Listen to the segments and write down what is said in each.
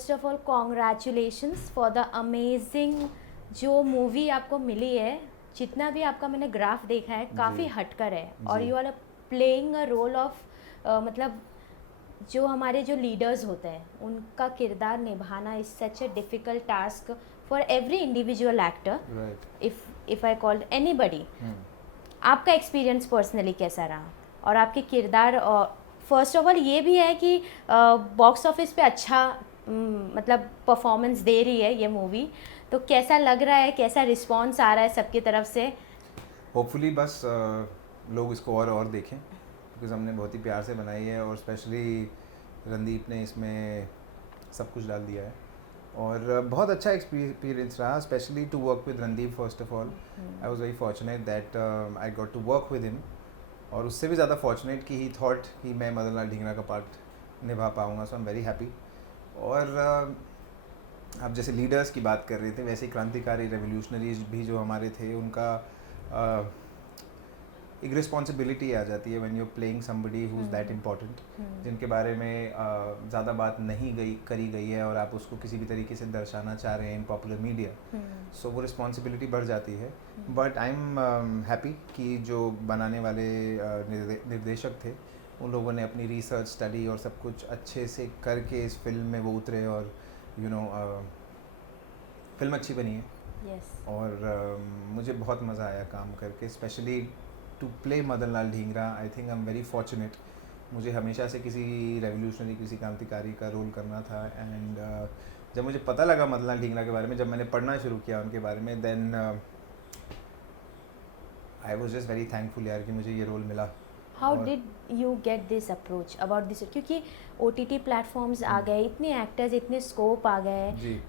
First of all congratulations for the amazing जो movie आपको मिली है। जितना भी आपका मैंने ग्राफ देखा है काफ़ी हटकर है और you are playing a role of मतलब जो हमारे जो लीडर्स होते हैं उनका किरदार निभाना is such a difficult task for every individual actor. If I called anybody, आपका एक्सपीरियंस पर्सनली कैसा रहा और आपके किरदार? और फर्स्ट ऑफ ऑल ये भी है कि बॉक्स ऑफिस पे अच्छा मतलब परफॉर्मेंस दे रही है ये मूवी, तो कैसा लग रहा है, कैसा रिस्पॉन्स आ रहा है सबकी तरफ से? होपफुली बस लोग इसको और देखें, बिकॉज हमने बहुत ही प्यार से बनाई है और स्पेशली रणदीप ने इसमें सब कुछ डाल दिया है और बहुत अच्छा एक्सपीरियंस रहा, specially to work with Randeep. First of all I was very fortunate that I got to work with him, और उससे भी ज़्यादा फॉर्चुनेट कि ही थॉट कि मैं मदन लाल ढींगरा का पार्ट निभा पाऊँगा। सो आई एम वेरी हैप्पी। और आप जैसे लीडर्स की बात कर रहे थे, वैसे क्रांतिकारी रेवोल्यूशनरीज भी जो हमारे थे उनका एक रिस्पॉन्सिबिलिटी आ जाती है when you playing somebody who is that important, जिनके बारे में ज़्यादा बात नहीं करी गई है और आप उसको किसी भी तरीके से दर्शाना चाह रहे हैं इन पॉपुलर मीडिया, सो वो रिस्पॉन्सिबिलिटी बढ़ जाती है। बट आई एम हैप्पी कि जो बनाने वाले निर्देशक थे उन लोगों ने अपनी रिसर्च स्टडी और सब कुछ अच्छे से करके इस फिल्म में वो उतरे और फिल्म अच्छी बनी है। और मुझे बहुत मज़ा आया काम करके, specially to play Madan Lal Dhingra. I think I am very fortunate. मुझे हमेशा से किसी रेवोल्यूशनरी, किसी क्रांतिकारी का रोल करना था, एंड जब मुझे पता लगा मदन लाल ढींगरा के बारे में, जब मैंने पढ़ना शुरू किया उनके बारे में, then I was just very thankful यार कि मुझे ये रोल मिला। How did you get this approach about this? क्योंकि OTT प्लेटफॉर्म्स आ गए, इतने एक्टर्स, इतने स्कोप आ गए जी।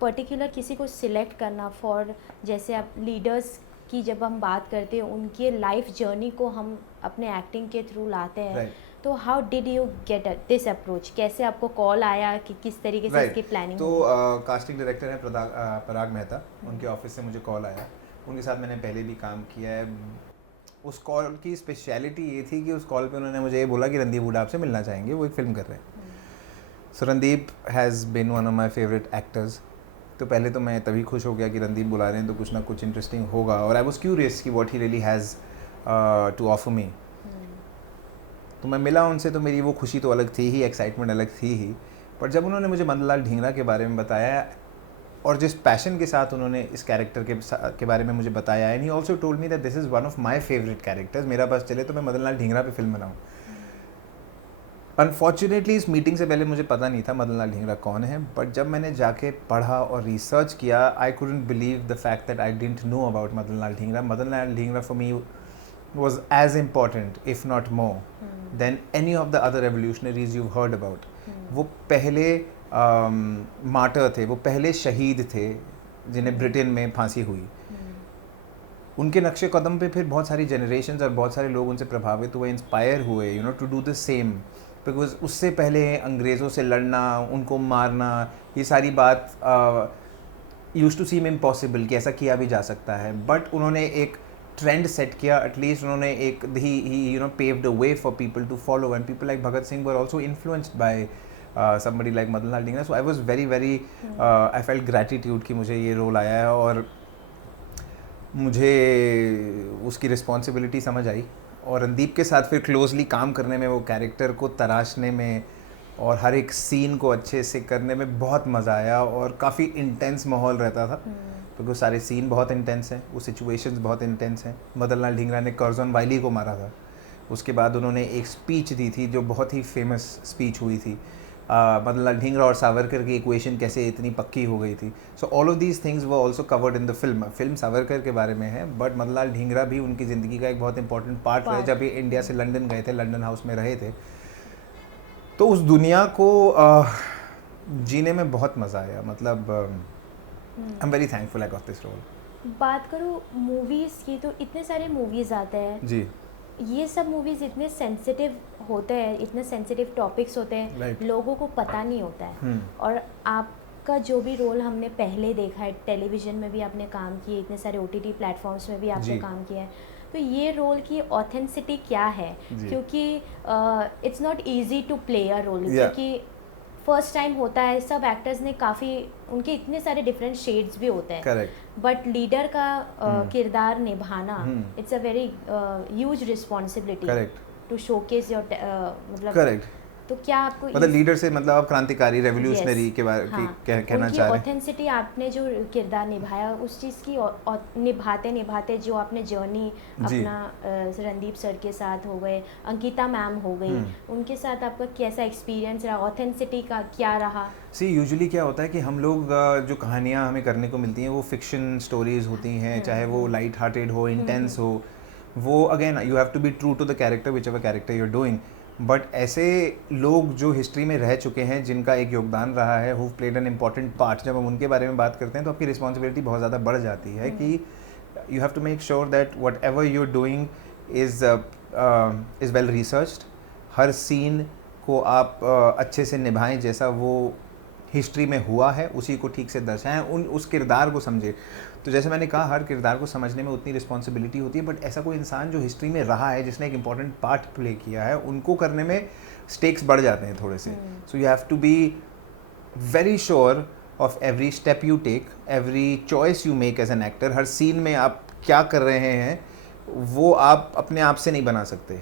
पर्टिकुलर किसी को सिलेक्ट करना फॉर, जैसे आप लीडर्स की जब हम बात करते हैं उनके लाइफ जर्नी को हम अपने एक्टिंग के थ्रू लाते हैं, तो how did you get this approach? कैसे आपको कॉल आया कि किस तरीके से इसकी प्लानिंग? तो कास्टिंग डायरेक्टर है पराग मेहता, उनके ऑफिस से मुझे कॉल आया। उनके साथ मैंने पहले भी काम किया है। उस कॉल की स्पेशलिटी ये थी कि उस कॉल पे उन्होंने मुझे ये बोला कि रणदीप हुड्डा आपसे मिलना चाहेंगे, वो एक फ़िल्म कर रहे हैं। So Randeep has been one of my favourite actors. तो पहले तो मैं तभी खुश हो गया कि रणदीप बुला रहे हैं तो कुछ ना कुछ इंटरेस्टिंग होगा, और आई वॉज क्यूरियस कि what he really has to offer me. तो मैं मिला उनसे, तो मेरी वो खुशी तो अलग थी ही, एक्साइटमेंट अलग थी ही। पर जब उन्होंने मुझे मदन लाल ढींगरा के बारे में बताया और जिस पैशन के साथ उन्होंने इस कैरेक्टर के बारे में मुझे बताया, and he also told me that this is one of my favourite characters, मेरा बस चले तो मैं मदन लाल ढींगरा पे फिल्म बनाऊँ। अनफॉर्चुनेटली इस मीटिंग से पहले मुझे पता नहीं था मदन लाल ढींगरा कौन है, बट जब मैंने जाके पढ़ा और रिसर्च किया, I couldn't believe the fact that I didn't know about Madan Lal Dhingra. Madan Lal Dhingra for me was as important, if not more, than any of the other revolutionaries you've heard about. वो पहले मार्टर थे, वो पहले शहीद थे जिन्हें ब्रिटेन में फांसी हुई। उनके नक्शे कदम पे फिर बहुत सारी जनरेशन्स और बहुत सारे लोग उनसे प्रभावित हुए, इंस्पायर हुए, you know, to do the same. Because उससे पहले अंग्रेज़ों से लड़ना, उनको मारना, ये सारी बात यूज्ड टू सीम इम्पॉसिबल कि ऐसा किया भी जा सकता है। बट उन्होंने एक ट्रेंड सेट किया, एटलीस्ट उन्होंने एक ही paved a way for people to follow, and people like Bhagat Singh were also influenced by somebody like Madan Lal Dhingra. So I was very I felt gratitude कि मुझे ये रोल आया है और मुझे उसकी रिस्पॉन्सिबिलिटी समझ आई, और रणदीप के साथ फिर क्लोजली काम करने में, वो कैरेक्टर को तराशने में और हर एक सीन को अच्छे से करने में बहुत मज़ा आया, और काफ़ी इंटेंस माहौल रहता था क्योंकि सारे सीन बहुत इंटेंस हैं, वो सिचुएशंस बहुत इंटेंस हैं। मदन लाल ढींगरा ने कर्जन वाइली को मारा था, उसके बाद उन्होंने एक स्पीच दी थी जो बहुत ही फेमस स्पीच हुई थी, मदन लाल ढींगरा और सावरकर की इक्वेशन कैसे इतनी पक्की हो गई थी। So all of these things were also covered in the film Savarkar के बारे में है, बट मदन लाल ढींगरा भी उनकी ज़िंदगी का एक बहुत इंपॉर्टेंट पार्ट रहे। जब ये इंडिया से लंदन गए थे, लंदन हाउस में रहे थे, तो उस दुनिया को जीने में बहुत मज़ा आया। मतलब I am very thankful I got this role. बात करूँ मूवीज़ की, तो इतने सारे मूवीज़ आते हैं जी। ये सब मूवीज़ इतने सेंसिटिव होते हैं, इतने सेंसिटिव टॉपिक्स होते हैं, Right. लोगों को पता नहीं होता है। और आपका जो भी रोल हमने पहले देखा है, टेलीविज़न में भी आपने काम किए, इतने सारे OTT प्लेटफॉर्म्स में भी आपने काम किया है, तो ये रोल की ऑथेंटिसिटी क्या है? क्योंकि it's not easy to play a role, क्योंकि फर्स्ट टाइम होता है, सब एक्टर्स ने काफ़ी, उनके इतने सारे डिफरेंट शेड्स भी होते हैं, करेक्ट, बट लीडर का किरदार निभाना, it's a very huge responsibility correct, to showcase your मतलब करेक्ट। तो क्या आपको मतलब लीडर से मतलब आप क्रांतिकारी, रेवोल्यूशनरी Yes, के बारे हाँ, कहना उनकी चाह रहे हैं। ऑथेंसिटी, आपने जो किरदार निभाया उस चीज़ की निभाते निभाते जो आपने जर्नी जी। अपना रणदीप सर के साथ हो गए, अंकिता मैम हो गई, उनके साथ आपका कैसा एक्सपीरियंस रहा, ऑथेंसिटी का क्या रहा? सी यूजुअली क्या होता है कि हम लोग जो कहानियाँ हमें करने को मिलती हैं वो फिक्शन स्टोरीज होती हैं, चाहे वो लाइट हार्टेड हो, इंटेंस हो, वो again you have to be true to the character whichever character you are doing. But ऐसे लोग जो हिस्ट्री में रह चुके हैं, जिनका एक योगदान रहा है, who played an important part, जब हम उनके बारे में बात करते हैं तो आपकी रिस्पॉन्सिबिलिटी बहुत ज़्यादा बढ़ जाती है कि you have to make sure that whatever you are doing is well researched. हर सीन को आप अच्छे से निभाएं, जैसा वो हिस्ट्री में हुआ है उसी को ठीक से दर्शाएं, उस किरदार को समझे। तो जैसे मैंने कहा, हर किरदार को समझने में उतनी रिस्पॉन्सिबिलिटी होती है, बट ऐसा कोई इंसान जो हिस्ट्री में रहा है, जिसने एक इंपॉर्टेंट पार्ट प्ले किया है, उनको करने में स्टेक्स बढ़ जाते हैं थोड़े से। So you have to be very sure of every step you take, every choice you make as an actor. हर सीन में आप क्या कर रहे हैं वो आप अपने आप से नहीं बना सकते।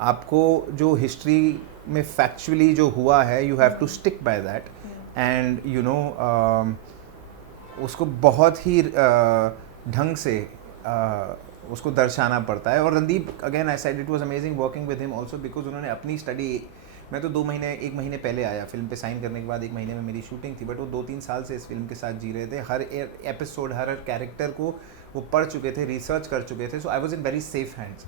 आपको जो हिस्ट्री में फैक्चुअली जो हुआ है, you have to stick by that and you know उसको बहुत ही ढंग से उसको दर्शाना पड़ता है। और Randeep, again I said, it was amazing working with him also, because उन्होंने अपनी स्टडी, मैं तो 1 महीने पहले आया फिल्म पे साइन करने के बाद, 1 महीने में मेरी शूटिंग थी, बट वो 2-3 साल से इस फिल्म के साथ जी रहे थे। हर एपिसोड, हर कैरेक्टर को वो पढ़ चुके थे, रिसर्च कर चुके थे। So I was in very safe hands.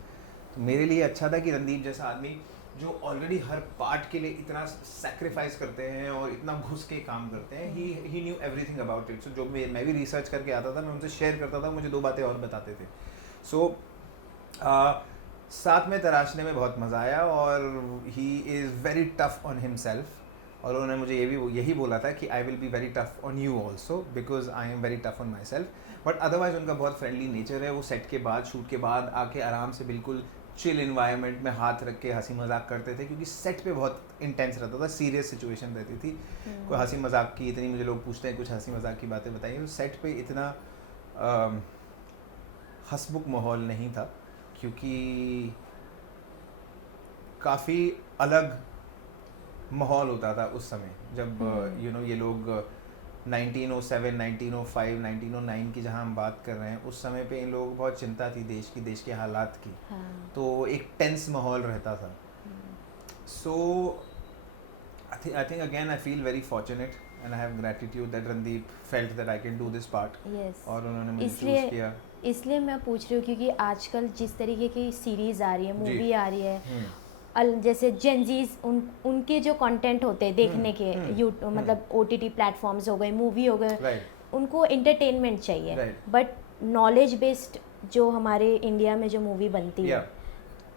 तो मेरे लिए अच्छा था कि रणदीप जैसा आदमी जो ऑलरेडी हर पार्ट के लिए इतना सैक्रिफाइस करते हैं और इतना घुस के काम करते हैं, ही न्यू एवरीथिंग अबाउट इट। सो जो मैं भी रिसर्च करके आता था, मैं उनसे शेयर करता था, मुझे 2 बातें और बताते थे। सो साथ में तराशने में बहुत मज़ा आया, और he is very tough on himself. और उन्होंने मुझे यही बोला था कि I will be very tough on you also, because I am very tough on my self. But otherwise उनका बहुत फ्रेंडली नेचर है। वो सेट के बाद, शूट के बाद आके आराम से बिल्कुल चिल इन्वायरमेंट में हाथ रख के हंसी मजाक करते थे, क्योंकि सेट पे बहुत इंटेंस रहता था, सीरियस सिचुएशन रहती थी। कोई हंसी मजाक की, इतनी मुझे लोग पूछते हैं कुछ हंसी मजाक की बातें बताइए, तो सेट पे इतना हंसमुख माहौल नहीं था, क्योंकि काफ़ी अलग माहौल होता था उस समय, जब यू नो ये लोग 1907, 1905, 1909 की जहाँ हम बात कर रहे हैं, उस समय पे इन लोगों को बहुत चिंता थी देश के हालात की। तो एक टेंस माहौल रहता था। So I think again I feel very fortunate and I have gratitude that Randeep felt that I can do this part. और उन्होंने मुझे चूज किया। इसलिए मैं पूछ रही हूँ क्योंकि आजकल जिस तरीके की सीरीज आ रही है, मूवी आ रही है, जैसे जेनजीज, उनके जो कंटेंट होते हैं देखने के, यूट्यूब मतलब OTT प्लेटफॉर्म्स हो गए, मूवी हो गए, उनको एंटरटेनमेंट चाहिए, बट नॉलेज बेस्ड जो हमारे इंडिया में जो मूवी बनती है,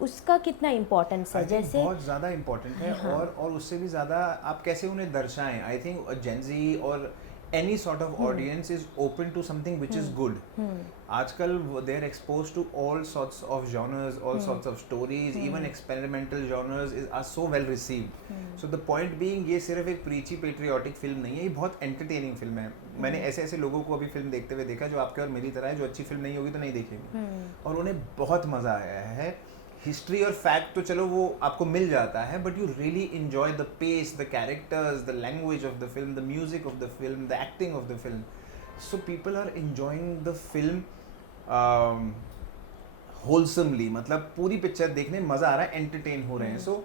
उसका कितना इम्पोर्टेंस है? जैसे बहुत ज़्यादा इम्पोर्टेंट है। और उससे भी ज़्यादा आप कैसे उन्हें दर्शाएं। आई थिंक जेनजी और any sort of audience is open to something which is good. आजकल they are exposed to all sorts of genres, all sorts of stories, even experimental genres are so well received. So the point being, ये सिर्फ एक preachy patriotic film नहीं है, ये बहुत entertaining film है। मैंने ऐसे लोगों को अभी फिल्म देखते हुए देखा जो आपके और मेरी तरह है, जो अच्छी फिल्म नहीं होगी तो नहीं देखेंगे, और उन्हें बहुत मज़ा आया है। हिस्ट्री और फैक्ट तो चलो वो आपको मिल जाता है, but you really enjoy the pace, the characters, the language of the film, the music of the film, the acting of the film. So people are enjoying the film wholesomely, मतलब पूरी picture देखने मज़ा आ रहा है, entertain हो रहे हैं। सो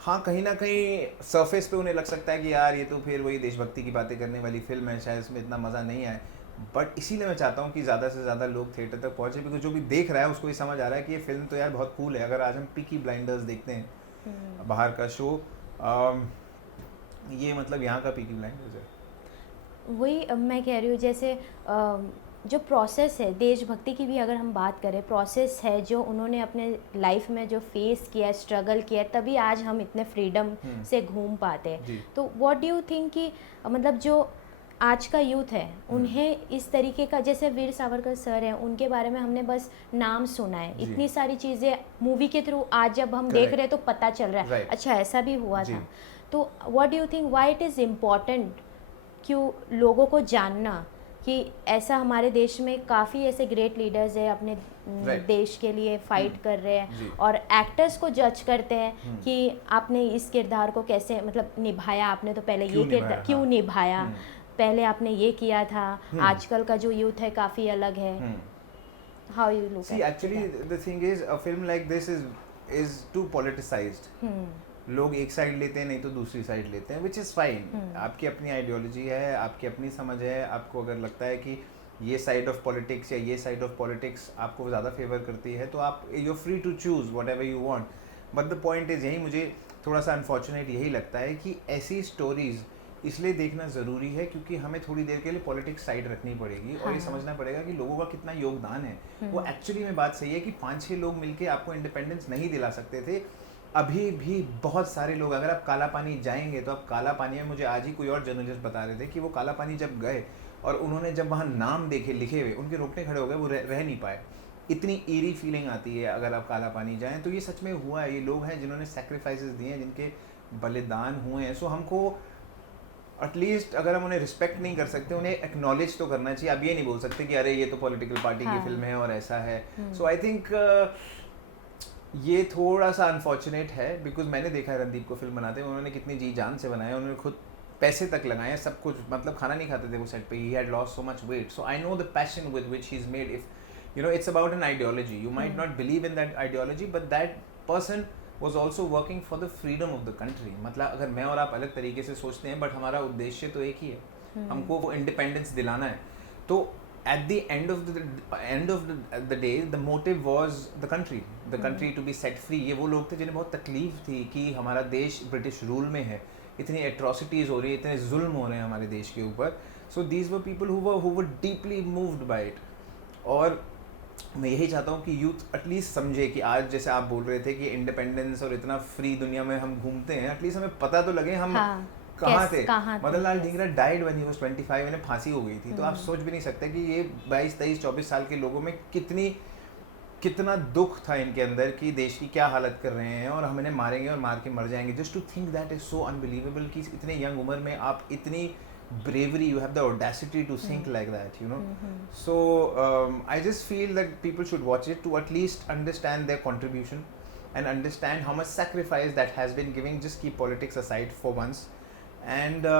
हाँ, कहीं ना कहीं सरफेस पे उन्हें लग सकता है कि यार ये तो फिर वही देशभक्ति की बातें करने वाली फिल्म है, शायद इसमें इतना मज़ा नहीं आए। बट इसीलिए मैं चाहता हूँ कि ज़्यादा से ज़्यादा लोग थिएटर तक पहुँचे, बिकॉज जो भी देख रहा है उसको ये समझ आ रहा है कि ये फिल्म तो यार बहुत कूल है। अगर आज हम पीकी ब्लाइंडर्स देखते हैं, बाहर का शो, ये मतलब यहाँ का पीकी ब्लाइंडर्स है। वही मैं कह रही हूँ, जैसे जो प्रोसेस है देशभक्ति की भी अगर हम बात करें, प्रोसेस है जो उन्होंने अपने लाइफ में जो फेस किया, स्ट्रगल किया, तभी आज हम इतने फ्रीडम से घूम पाते हैं। तो व्हाट डू यू थिंक कि मतलब जो आज का यूथ है, उन्हें इस तरीके का, जैसे वीर सावरकर सर हैं, उनके बारे में हमने बस नाम सुना है, इतनी सारी चीज़ें मूवी के थ्रू आज जब हम देख रहे हैं तो पता चल रहा है, अच्छा ऐसा भी हुआ था। तो what do you think why it is important क्यों लोगों को जानना कि ऐसा हमारे देश में काफ़ी ऐसे ग्रेट लीडर्स हैं अपने Right. देश के लिए फाइट कर रहे जी। हैं और एक्टर्स को जज करते हैं कि आपने इस किरदार को कैसे मतलब निभाया, आपने तो पहले क्यों ये किरदार निभाया, क्यों हाँ। निभाया, पहले आपने ये किया था, आजकल का जो यूथ है काफ़ी अलग है. How you look See, actually, the thing is, a film like this is too politicized. लोग एक साइड लेते हैं, नहीं तो दूसरी साइड लेते हैं, विच इज़ फाइन. आपकी अपनी आइडियोलॉजी है, आपकी अपनी समझ है. आपको अगर लगता है कि ये साइड ऑफ पॉलिटिक्स या ये साइड ऑफ पॉलिटिक्स आपको ज़्यादा फेवर करती है, तो आप you free to choose whatever you want. But the point is यही मुझे थोड़ा सा अनफॉर्चुनेट यही लगता है कि ऐसी स्टोरीज़ इसलिए देखना ज़रूरी है क्योंकि हमें थोड़ी देर के लिए पॉलिटिक्स साइड रखनी पड़ेगी और ये समझना पड़ेगा कि लोगों का कितना योगदान है. वो एक्चुअली में बात सही है कि 5-6 लोग मिलके आपको इंडिपेंडेंस नहीं दिला सकते थे. अभी भी बहुत सारे लोग, अगर आप काला पानी जाएंगे तो आप काला पानी में, मुझे आज ही कोई और जर्नलिस्ट बता रहे थे कि वो काला पानी जब गए और उन्होंने जब वहाँ नाम देखे लिखे हुए, उनके रोकने खड़े हो गए, वो रह नहीं पाए. इतनी ईरी फीलिंग आती है अगर आप काला पानी जाएं. तो ये सच में हुआ है. ये लोग हैं जिन्होंने सेक्रीफाइसेस दिए हैं, जिनके बलिदान हुए हैं. सो हमको एटलीस्ट अगर हम उन्हें रिस्पेक्ट नहीं कर सकते, उन्हें एक्नॉलेज तो करना चाहिए. आप ये नहीं बोल सकते कि अरे ये तो पॉलिटिकल पार्टी की फिल्म है और ऐसा है. सो आई थिंक ये थोड़ा सा अनफॉर्चुनेट है बिकॉज मैंने देखा है रणदीप को फिल्म बनाते हुए. उन्होंने कितनी जी जान से बनाया, उन्होंने खुद पैसे तक लगाए, सब कुछ. मतलब खाना नहीं खाते थे वो सेट पे. He had lost so much weight. So I know the passion with which he is made. If you know it's about an ideology, you might not believe in that ideology, but that person was also working for the freedom of the country. मतलब अगर मैं और आप अलग तरीके से सोचते हैं बट हमारा उद्देश्य तो एक ही है, हमको वो इंडिपेंडेंस दिलाना है. तो at the end of the day the motive was the country to be set free. ये वो लोग थे जिन्हें बहुत तकलीफ थी कि हमारा देश ब्रिटिश रूल में है, इतनी एट्रोसिटीज़ हो रही है, इतने जुल्म हो रहे हैं हमारे देश के ऊपर. So these were people who were deeply moved by it. और मैं यही चाहता हूँ कि यूथ एटलीस्ट समझे कि आज जैसे आप बोल रहे थे कि इंडिपेंडेंस और इतना फ्री दुनिया में हम घूमते हैं, एटलीस्ट हमें पता तो लगे हम कहाँ थे. Madan Lal Dhingra died when he was 25, इन्हें फांसी हो गई थी. तो आप सोच भी नहीं सकते कि ये 22, 23, 24 साल के लोगों में कितना दुख था इनके अंदर कि देश की क्या हालत कर रहे हैं और हम इन्हें मारेंगे और मार के मर जाएंगे. Just to think that is so unbelievable कि इतने यंग उम्र में आप इतनी bravery, you have the audacity to think like that, you know. So I just feel that people should watch it to at least understand their contribution and understand how much sacrifice that has been giving. Just keep politics aside for once and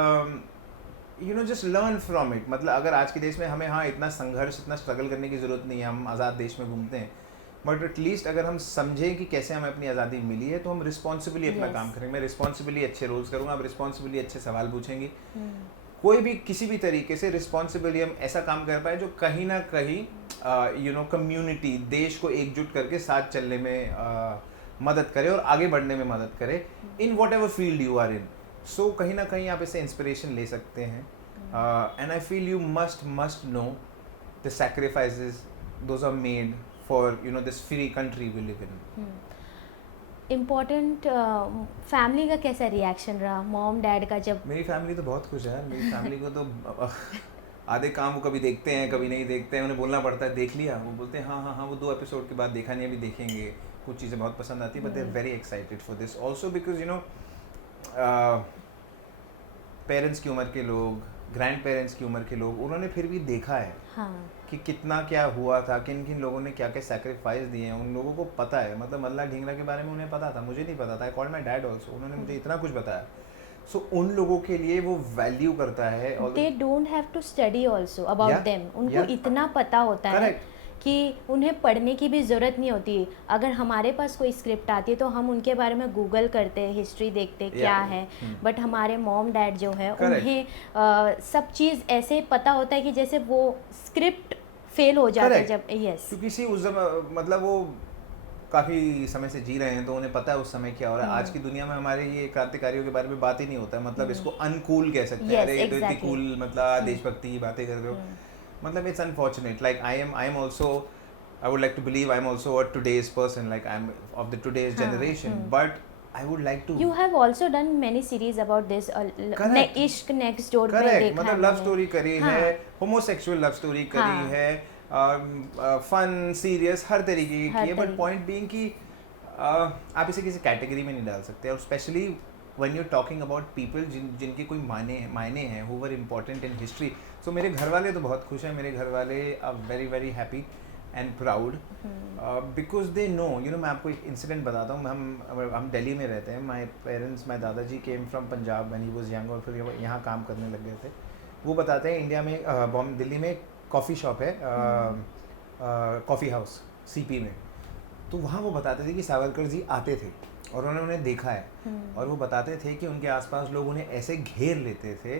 you know just learn from it. मतलब अगर आज के देश में हमें हाँ इतना संघर्ष, इतना स्ट्रगल करने की ज़रूरत नहीं है, हम आज़ाद देश में घूमते हैं, बट एटलीस्ट अगर हम समझें कि कैसे हमें अपनी आज़ादी मिली है तो हम रिस्पॉन्सिबली अपना काम करेंगे. मैं रिस्पॉन्सिबली अच्छे रोल्स करूँगा, आप रिस्पॉन्सिबली अच्छे सवाल पूछेंगी. कोई भी किसी भी तरीके से रिस्पॉन्सिबली हम ऐसा काम कर पाए जो कहीं ना कहीं यू नो कम्युनिटी, देश को एकजुट करके साथ चलने में मदद करे और आगे बढ़ने में मदद करे in whatever field you are in. So कहीं ना कहीं आप इससे इंस्पिरेशन ले सकते हैं. And I feel you must know the sacrifices those are made for you know this free country we live in. Important family का कैसा रिएक्शन रहा, मॉम डैड का जब? मेरी फैमिली तो बहुत खुश है. मेरी फैमिली को तो आधे काम वो कभी देखते हैं कभी नहीं देखते हैं, उन्हें बोलना पड़ता है देख लिया, वो बोलते हैं हाँ वो 2 एपिसोड के बाद देखा नहीं, अभी देखेंगे. कुछ चीज़ें बहुत पसंद आती है but they are very excited for this also because you know parents की उम्र के लोग, ग्रैंड पेरेंट्स की उम्र के लोग, उन्होंने फिर भी देखा है कि कितना क्या हुआ था, किन किन लोगों ने क्या क्या सैक्रिफाइस दिए हैं. उन लोगों को पता है. मतलब मदन लाल ढींगरा के बारे में उन्हें पता था, मुझे नहीं पता था. I called my dad also, उन्होंने मुझे इतना कुछ बताया. सो उन लोगों के लिए वो वैल्यू करता है. They don't have to study also about them. उनको इतना पता होता है कि उन्हें पढ़ने की भी ज़रूरत नहीं होती. अगर हमारे पास कोई स्क्रिप्ट आती है तो हम उनके बारे में गूगल करते हैं, हिस्ट्री देखते हैं क्या है. बट हमारे मॉम डैड जो है उन्हें सब चीज़ ऐसे पता होता है कि जैसे वो स्क्रिप्ट फेल हो जाता है जब. यस, क्योंकि सी उस मतलब वो काफ़ी समय से जी रहे हैं तो उन्हें पता है उस समय क्या हो रहा है. आज की दुनिया में हमारे ये क्रांतिकारियों के बारे में बात ही नहीं होता है. मतलब इसको अनकूल कह सकते हैं. अरे ये तो इतनी कूल, मतलब देशभक्ति की बातें कर रहे हो. मतलब it's unfortunate. Like I am also, I would like to believe I'm also a today's person. Like I'm of the today's generation. But I would like to. You have also done many series about this. इश्क next door में देखा. मतलब love story करी है, homosexual love story करी है, fun, serious, हर तरीके की है. बट पॉइंट बीइंग कि आप इसे किसी कैटेगरी में नहीं डाल सकते. और specially when you talking about people जिनके कोई मायने हैं, who were important in history. So मेरे घर वाले तो बहुत खुश हैं. मेरे घर वाले are very very happy and proud because they know, you know. मैं आपको एक इंसिडेंट बताता हूँ. हम दिल्ली में रहते हैं. माई दादाजी came from Punjab when he was young, और फिर यहाँ काम करने लग गए थे. वो बताते हैं इंडिया में दिल्ली में कॉफ़ी शॉप है, कॉफ़ी हाउस सीपी में. तो वहाँ वो बताते थे कि सावरकर जी आते थे और उन्होंने उन्हें देखा है. और वो बताते थे कि उनके आसपास लोग उन्हें ऐसे घेर लेते थे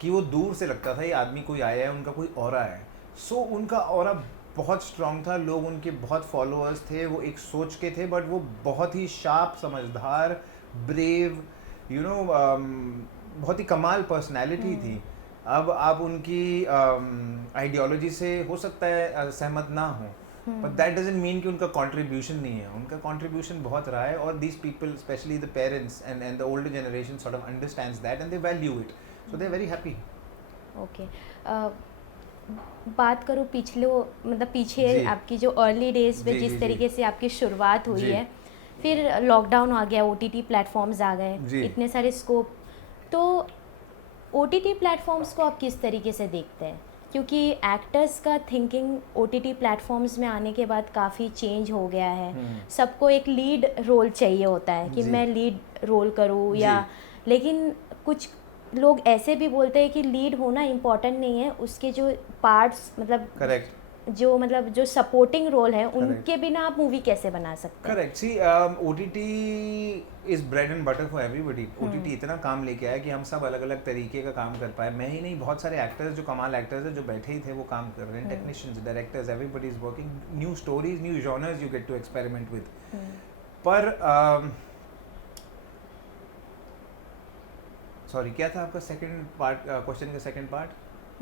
कि वो दूर से लगता था ये आदमी कोई आया है, उनका कोई ऑरा है. सो उनका ऑरा बहुत स्ट्रॉन्ग था. लोग उनके बहुत फॉलोअर्स थे. वो एक सोच के थे, बट वो बहुत ही शार्प, समझदार, ब्रेव, यू नो, बहुत ही कमाल पर्सनैलिटी थी. अब आप उनकी आइडियोलॉजी से हो सकता है सहमत ना हो, बट दैट डजंट मीन कि उनका कंट्रीब्यूशन नहीं है. उनका कंट्रीब्यूशन बहुत रहा है. और these people, specially the parents and the older generation, sort of understands that and they value it. So they are very happy. Okay. बात करूँ पीछे जी. आपकी जो अर्ली डेज में जी, जिस जी, तरीके से आपकी शुरुआत हुई जी. है, फिर लॉकडाउन आ गया, OTT प्लेटफॉर्म्स आ गए, जी. इतने सारे स्कोप. तो OTT प्लेटफॉर्म्स को आप किस तरीके से देखते हैं? क्योंकि एक्टर्स का थिंकिंग OTT प्लेटफॉर्म्स में आने के बाद काफ़ी चेंज हो गया है. सबको एक लीड रोल चाहिए होता है कि जी. मैं लीड रोल करूँ, या जी. लेकिन कुछ लोग ऐसे भी बोलते हैं कि लीड होना इम्पोर्टेंट नहीं है, उसके जो पार्ट्स करेक्ट. जो सपोर्टिंग रोल है उनके बिना आप मूवी कैसे बना सकते हैं? Correct. See, OTT is bread and butter for everybody. OTT इतना काम लेके आया कि हम सब अलग अलग तरीके का काम कर पाए. मैं ही नहीं, बहुत सारे एक्टर्स, जो कमाल एक्टर्स हैं, जो बैठे ही थे, वो काम कर रहे हैं. Technicians, directors, everybody is working. New stories, new genres you get to experiment with. पर सॉरी, क्या था आपका सेकंड पार्ट, क्वेश्चन का सेकंड पार्ट?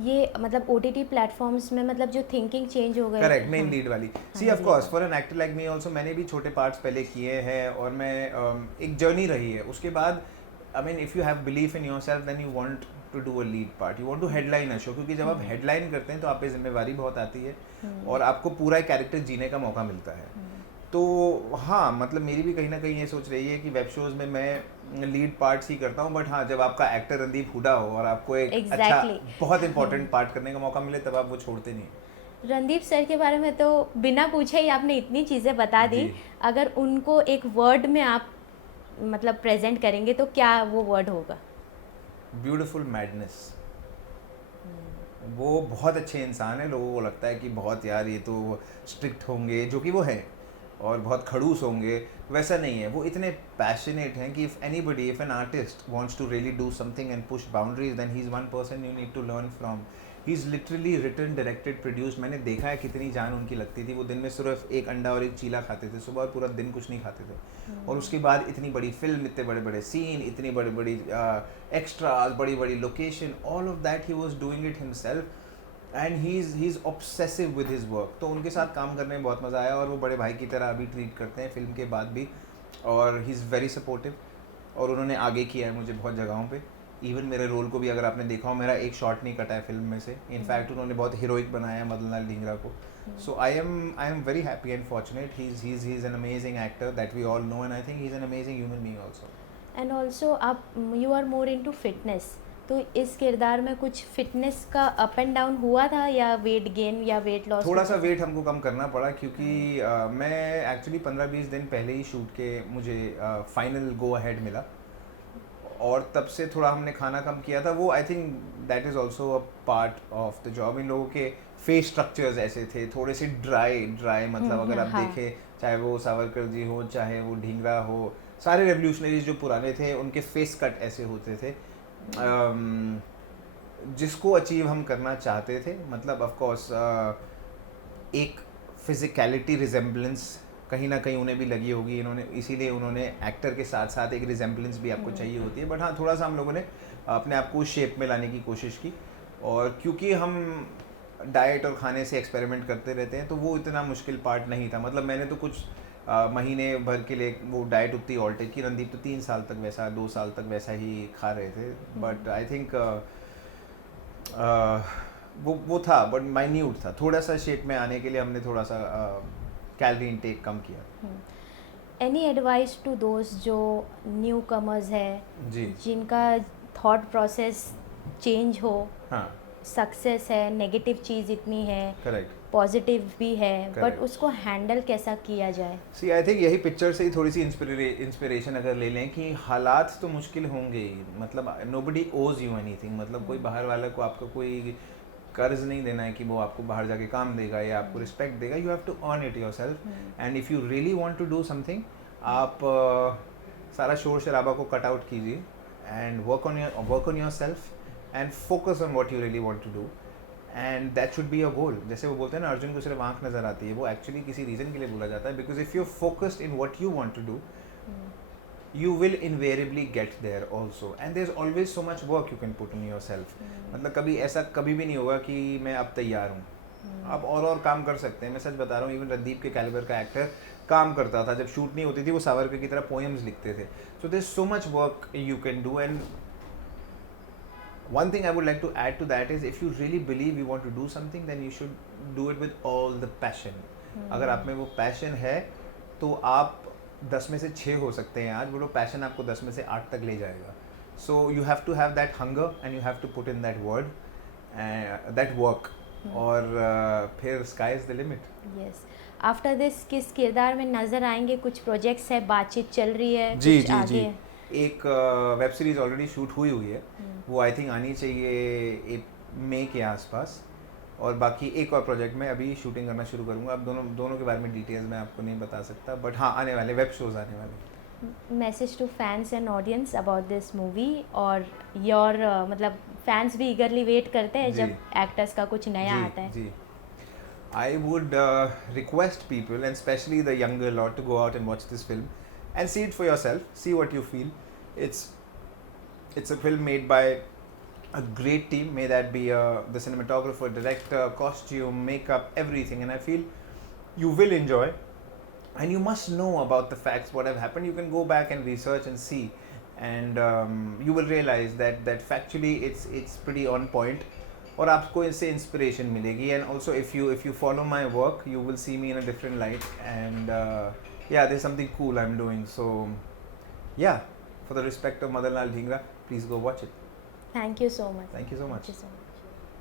ये OTT प्लेटफॉर्म्स में जो थिंकिंग चेंज हो गई. करेक्ट, मेन लीड वाली. See, of course, for an actor like me also, मैंने भी छोटे पार्ट्स पहले किए हैं. और मैं एक जर्नी रही है. उसके बाद, I mean, if you have belief in yourself, then you want to do a lead part, you want to headline a show. क्योंकि जब आप हेडलाइन करते हैं तो आप पे जिम्मेवारी बहुत आती है और आपको पूरा कैरेक्टर जीने का मौका मिलता है. तो हाँ, मतलब मेरी भी कहीं ना कहीं ये सोच रही है कि वेब शोज़ में मैं लीड पार्ट्स ही करता हूँ. बट हाँ, जब आपका एक्टर रणदीप हुडा हो और आपको एक अच्छा, बहुत इंपॉर्टेंट पार्ट करने का मौका मिले, तब आप वो छोड़ते नहीं. रणदीप सर के बारे में तो बिना पूछे ही आपने इतनी चीज़ें बता दी. अगर उनको एक वर्ड में आप प्रेजेंट करेंगे तो क्या वो वर्ड होगा? Beautiful madness. वो बहुत अच्छे इंसान है. लोगों को लगता है कि बहुत, यार, ये तो स्ट्रिक्ट होंगे, जो कि वो है, और बहुत खड़ूस होंगे. वैसा नहीं है. वो इतने पैशनेट हैं कि if an artist wants to really do something and push boundaries, then he is one person you need to learn from. He is literally written, directed, produced. मैंने देखा है कितनी जान उनकी लगती थी. वो दिन में सिर्फ एक अंडा और एक चीला खाते थे सुबह, और पूरा दिन कुछ नहीं खाते थे. और उसके बाद इतनी बड़ी फिल्म, इतने बड़े बड़े सीन, इतनी बड़ी बड़ी एक्स्ट्राज, बड़ी बड़ी location, all of that he was doing it himself. And he is obsessive with his work. तो उनके साथ काम करने में बहुत मज़ा आया. और वो बड़े भाई की तरह अभी ट्रीट करते हैं फिल्म के बाद भी. और ही इज़ वेरी सपोर्टिव. और उन्होंने आगे किया है मुझे बहुत जगहों पे. इवन मेरे रोल को भी, अगर आपने देखा हो, मेरा एक शॉट नहीं कटा है फिल्म में से. इनफैक्ट उन्होंने बहुत हीरोइक बनाया है मदन लाल ढींगरा को. So I am very happy and fortunate. He is an amazing actor that we all know, and I think he is an amazing human being also. And also आप, you are more into fitness. तो इस किरदार में कुछ fitness का up and down हुआ था, या वेट गेन या वेट लॉस? थोड़ा सा वेट हमको कम करना पड़ा, क्योंकि मैं एक्चुअली 15-20 दिन पहले ही शूट के मुझे फाइनल गो अहेड मिला. और तब से थोड़ा हमने खाना कम किया था. वो, I think that is also a part of the job. इन लोगों के फेस स्ट्रक्चर्स ऐसे थे, थोड़े से ड्राई. मतलब अगर आप देखें, चाहे वो सावरकर जी हो, चाहे वो ढींगरा हो, सारे रेवोल्यूशनरीज जो पुराने थे, उनके फेस कट ऐसे होते थे. जिसको अचीव हम करना चाहते थे. मतलब ऑफ कोर्स एक फिजिकलिटी रिजेम्बलेंस कहीं ना कहीं उन्हें भी लगी होगी. इसीलिए उन्होंने एक्टर के साथ साथ एक रिजेम्बलेंस भी आपको चाहिए होती है. बट हाँ, थोड़ा सा हम लोगों ने अपने आप को शेप में लाने की कोशिश की. और क्योंकि हम डाइट और खाने से एक्सपेरिमेंट करते रहते हैं, तो वो इतना मुश्किल पार्ट नहीं था. मतलब मैंने तो कुछ महीने भर के लिए वो डाइट उतनी ऑल्टर की. रणदीप तो 3 साल तक वैसा, 2 साल तक वैसा ही खा रहे थे. बट आई थिंक वो था, बट माइन्यूट था. थोड़ा सा शेप में आने के लिए हमने थोड़ा सा कैलोरी इनटेक कम किया. एनी एडवाइस टू दोस्त जो न्यू कमर्स है, जी जिनका थॉट प्रोसेस चेंज हो, हाँ सक्सेस है, नेगेटिव चीज़ इतनी है, करेक्ट पॉजिटिव भी है, बट Correct. उसको हैंडल कैसा किया जाए? सी आई थिंक यही पिक्चर से ही थोड़ी सी इंस्पिरेशन अगर ले लें कि हालात तो मुश्किल होंगे ही, मतलब नोबडी ओज यू एनीथिंग, मतलब कोई बाहर वाला को आपको कोई कर्ज नहीं देना है कि वो आपको बाहर जाके काम देगा या आपको रिस्पेक्ट देगा. You have to earn it yourself, and if you really want to do something, आप सारा शोर शराबा को कट आउट कीजिए and work on yourself and focus on what you really want to do, and that should be your goal. जैसे वो बोलते हैं ना, अर्जुन को सिर्फ आंख नज़र आती है, वो एक्चुअली किसी रीज़न के लिए बोला जाता है, because if you focused in what you want to do, you will invariably get there also, and there's always so much work you can put in yourself. मतलब कभी ऐसा कभी भी नहीं होगा कि मैं अब तैयार हूँ. आप और काम कर सकते हैं. मैं सच बता रहा हूँ, इवन रणदीप के कैलिबर का एक्टर काम करता था, जब शूट नहीं होती थी वो सावरकर की तरह पोएम्स लिखते थे. So there's so much work you can do, and one thing I would like to add to that is, if you really believe you want to do something, then you should do it with all the passion. अगर आप में वो passion है तो आप 10 में से 6 हो सकते हैं आज, वो पैशन आपको 10 में से 8 तक ले जाएगा. So you have to have that hunger and you have to put in that word that work, और फिर sky is the limit. Yes. After this किस किरदार में नज़र आएंगे? कुछ प्रोजेक्ट्स है, बातचीत चल रही है जी कुछ जी आगे? जी, एक वेब सीरीज ऑलरेडी शूट हुई है, वो आई थिंक आनी चाहिए मई के आसपास, और बाकी एक और प्रोजेक्ट में अभी शूटिंग करना शुरू करूँगा. अब दोनों के बारे में डिटेल्स मैं आपको नहीं बता सकता, बट हाँ आने वाले वेब शोज़ आने वाले. Message to fans and audience about this movie, और योर मतलब फैंस भी ईगरली वेट करते हैं जब एक्टर्स का कुछ नया आता है. जी, I would request people, and especially the younger lot, to go out and watch this film and see it for yourself. See what you feel. It's a film made by a great team. May that be the cinematographer, director, costume, makeup, everything. And I feel you will enjoy. And you must know about the facts, what have happened. You can go back and research and see, and you will realize that factually it's pretty on point. और आपको इससे inspiration मिलेगी. And also if you follow my work, you will see me in a different light, and yeah there is something cool I am doing. So yeah, for the respect of Madanlal Dhingra, please go watch it. Thank you so much. Thank you so much. Thank you so much.